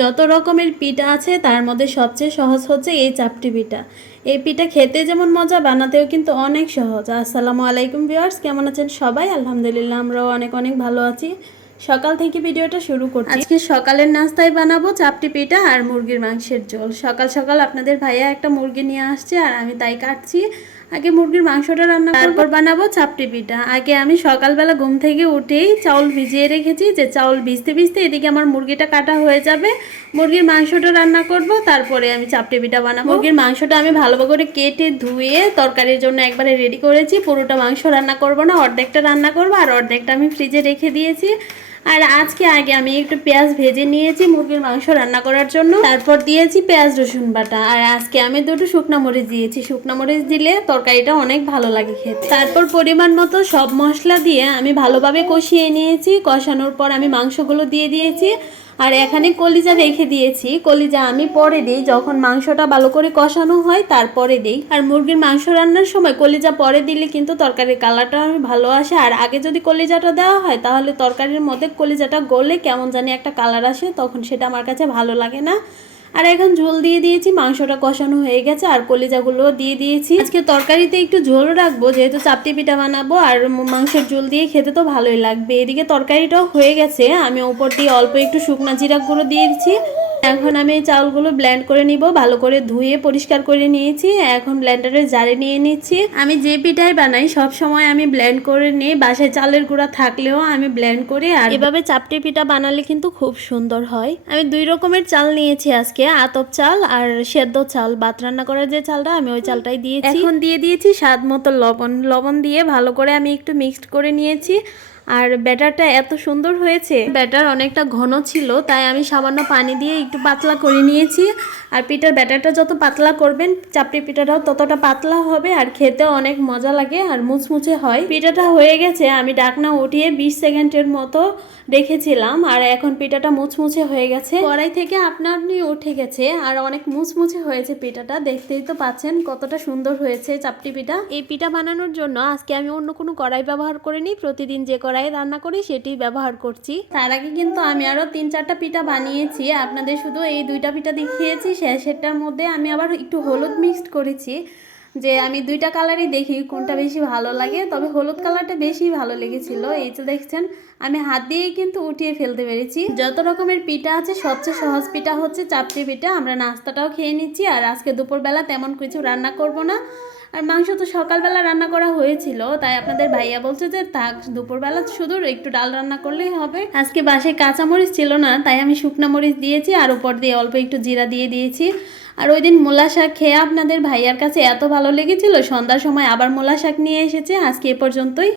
যত রকমের পিঠা আছে তার মধ্যে সবচেয়ে সহজ হচ্ছে এই চাপটি পিঠা। এই পিঠা খেতে যেমন মজা, বানাতেও কিন্তু অনেক সহজ। আসসালামু আলাইকুম ভিউয়ার্স, কেমন আছেন সবাই? আলহামদুলিল্লাহ, আমরাও অনেক অনেক ভালো আছি। সকাল থেকে ভিডিওটা শুরু করছি। আজকে সকালের নাস্তায় বানাবো চাপটি পিঠা আর মুরগির মাংসের ঝোল। সকাল সকাল আপনাদের ভাইয়া একটা মুরগি নিয়ে আসছে আর আমি তাই কাটছি। আগে মুরগির মাংসটা রান্না, তারপর বানাবো চাপটি পিঠা। আগে আমি সকালবেলা ঘুম থেকে উঠেই চাউল ভিজিয়ে রেখেছি, যে চাউল ভিজতে ভিজতে এদিকে আমার মুরগিটা কাটা হয়ে যাবে। মুরগির মাংসটা রান্না করব, তারপরে আমি চাপটি পিঠা বানাবো। মুরগির মাংসটা আমি ভালো করে কেটে ধুয়ে তরকারির জন্য একবারে রেডি করেছি। পুরোটা মাংস রান্না করব না, অর্ধেকটা রান্না করব আর অর্ধেকটা আমি ফ্রিজে রেখে দিয়েছি। আর আজকে আগে আমি একটু পেঁয়াজ ভেজে নিয়েছি মুরগির মাংস রান্না করার জন্য, তারপর দিয়েছি পেঁয়াজ রসুন বাটা। আর আজকে আমি দুটো শুকনো মরিচ দিয়েছি। শুকনো মরিচ দিলে তরকারিটা অনেক ভালো লাগে খেতে। তারপর পরিমাণ মতো সব মশলা দিয়ে আমি ভালোভাবে কষিয়ে নিয়েছি। কষানোর পর আমি মাংসগুলো দিয়ে দিয়েছি। আর এখানে কলিজা রেখে দিয়েছি। কলিজা আমি পরে দিই, যখন মাংসটা ভালো করে কষানো হয় তারপরে দিই। আর মুরগির মাংস রান্নার সময় কলিজা পরে দিলে কিন্তু তরকারির কালারটা ভালো আসে। আর আগে যদি কলিজাটা দেওয়া হয় তাহলে তরকারির মধ্যে কলিজাটা গলে কেমন জানি একটা কালার আসে, তখন সেটা আমার কাছে ভালো লাগে না। আর এখন ঝোল দিয়ে দিয়েছি, মাংসটা কষানো হয়ে গেছে আর কলিজাগুলো দিয়ে দিয়েছি। আজকে তরকারিতে একটু ঝোল রাখবো, যেহেতু চাপটি পিঠা বানাবো আর মাংসের ঝোল দিয়ে খেতে তো ভালোই লাগবে। এদিকে তরকারিটাও হয়ে গেছে, আমি উপর দিয়ে অল্প একটু শুকনো জিরা গুঁড়ো দিয়ে দিচ্ছি। এখন আমি এই চাউলগুলো ব্লেন্ড করে নিব, ভালো করে ধুয়ে পরিষ্কার করে নিয়েছি। এখন ব্লেন্ডারের জারে নিয়ে নিচ্ছি। আমি যে পিঠাই বানাই সব সময় আমি ব্লেন্ড করে নিই, বাসায় চালের গুঁড়া থাকলেও আমি ব্লেন্ড করি। আর এভাবে চাপটি পিঠা বানালে কিন্তু খুব সুন্দর হয়। আমি দুই রকমের চাল নিয়েছি আজকে, আতপ চাল আর সেদ্ধ চাল। ভাত রান্না করার যে চালটা, আমি ওই চালটাই দিয়েছি। এখন দিয়ে দিয়েছি স্বাদ মতো লবণ দিয়ে ভালো করে আমি একটু মিক্সড করে নিয়েছি। আর ব্যাটারটা এত সুন্দর হয়েছে, ব্যাটার অনেকটা ঘন ছিল তাই আমি সামান্য পানি দিয়ে একটু পাতলা করে নিয়েছি। আর পিঠার ব্যাটারটা যত পাতলা করবেন চাপটি পিঠাটাও ততটা পাতলা হবে আর খেতেও অনেক মজা লাগে আর মুচমুচে হয়। পিঠাটা হয়ে গেছে, আমি ঢাকনা উঠিয়ে 20 সেকেন্ডের মতো রেখেছিলাম। আর এখন পিঠাটা মুচমুচে হয়ে গেছে, কড়াই থেকে আপনা আপনি উঠে গেছে আর অনেক মুচমুচে হয়েছে পিঠাটা। দেখতেই তো পাচ্ছেন কতটা সুন্দর হয়েছে চাপটি পিঠা। এই পিঠা বানানোর জন্য আজকে আমি অন্য কোনো কড়াই ব্যবহার করিনি, প্রতিদিন যে কড়াই রান্না করি সেটি ব্যবহার করছি। তার আগে কিন্তু আমি আরো 3-4টা পিঠা বানিয়েছি, আপনাদের শুধু এই 2টা পিঠা দেখিয়েছি। শেষেরটার মধ্যে আমি আবার একটু হলুদ মিক্সড করেছি, যে আমি 2টা কালারই দেখি কোনটা বেশি ভালো লাগে, তবে হলুদ কালারটা বেশি ভালো লেগেছিল। এই যে দেখছেন আমি হাত দিয়েই কিন্তু উঠিয়ে ফেলতে পেরেছি। যত রকমের পিঠা আছে সবচেয়ে সহজ পিঠা হচ্ছে চাপটি পিঠা। আমরা নাস্তাটাও খেয়ে নিচ্ছি আর আজকে দুপুরবেলা তেমন কিছু রান্না করব না। আর মাংস তো সকালবেলা রান্না করা হয়েছিল, তাই আপনাদের ভাইয়া বলছে যে থাক, দুপুরবেলা শুধু একটু ডাল রান্না করলেই হবে। আজকে বাসায় কাঁচামরিচ ছিল না, তাই আমি শুকনো মরিচ দিয়েছি আর উপর দিয়ে অল্প একটু জিরা দিয়ে দিয়েছি। আর ওই দিন মূলা শাক খেয়ে আপনাদের ভাইয়ার কাছে এত ভালো লেগেছিল, সন্ধ্যার সময় আবার মূলা শাক নিয়ে এসেছে। আজকে এ পর্যন্তই।